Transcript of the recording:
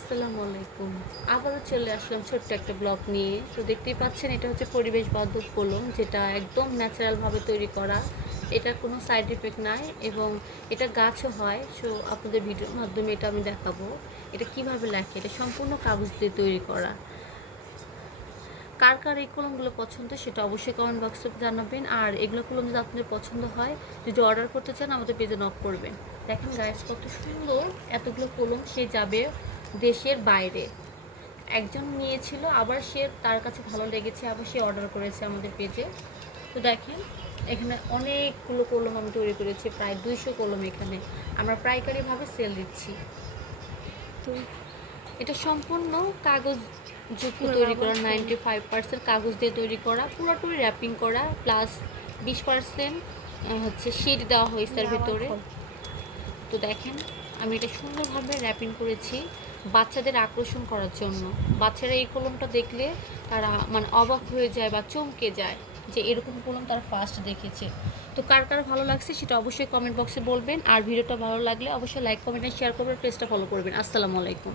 আসসালামু আলাইকুম। আবারও চলে আসলাম ছোট্ট একটা ব্লগ নিয়ে। তো দেখতেই পাচ্ছেন এটা হচ্ছে পরিবেশ বান্ধব কলম, যেটা একদম ন্যাচারালভাবে তৈরি করা। এটার কোনো সাইড ইফেক্ট নাই এবং এটা গাছও হয়। সো আপনাদের ভিডিওর মাধ্যমে এটা আমি দেখাবো। এটা কিভাবে লেখে, এটা সম্পূর্ণ কাগজ দিয়ে তৈরি করা। কার কার এই কলমগুলো পছন্দ সেটা অবশ্যই কমেন্ট বক্সে জানাবেন। আর এগুলো কলম যদি আপনাদের পছন্দ হয়, যদি অর্ডার করতে চান আমাদের পেজে নক করবেন। দেখেন গাইস কত সুন্দর, এতগুলো কলম সে যাবে দেশের বাইরে। একজন নিয়েছিল, আবার সে তার কাছে ভালো লেগেছে, আবার সে অর্ডার করেছে আমাদের পেজে। তো দেখেন এখানে অনেকগুলো কলম আমি তৈরি করেছি, প্রায় 200 কলম এখানে আমরা পাইকারিভাবে সেল দিচ্ছি। তো এটা সম্পূর্ণ কাগজ যুক্ত তৈরি করা, 95% কাগজ দিয়ে তৈরি করা, পুরোপুরি র্যাপিং করা, প্লাস 20% হচ্ছে শিট দেওয়া হয়েছে এর ভিতরে। তো দেখেন আমি এটা সুন্দরভাবে র্যাপিং করেছি বাচ্চাদের আকর্ষণ করার জন্য। বাচ্চারা এই কলমটা দেখলে তারা মানে অবাক হয়ে যায় বা চমকে যায় যে এরকম কলম তারা ফার্স্ট দেখেছে। তো কার কার ভালো লাগছে সেটা অবশ্যই কমেন্ট বক্সে বলবেন। আর ভিডিওটা ভালো লাগলে অবশ্যই লাইক, কমেন্ট আর শেয়ার করবেন, পেজটা ফলো করবেন। আসসালামু আলাইকুম।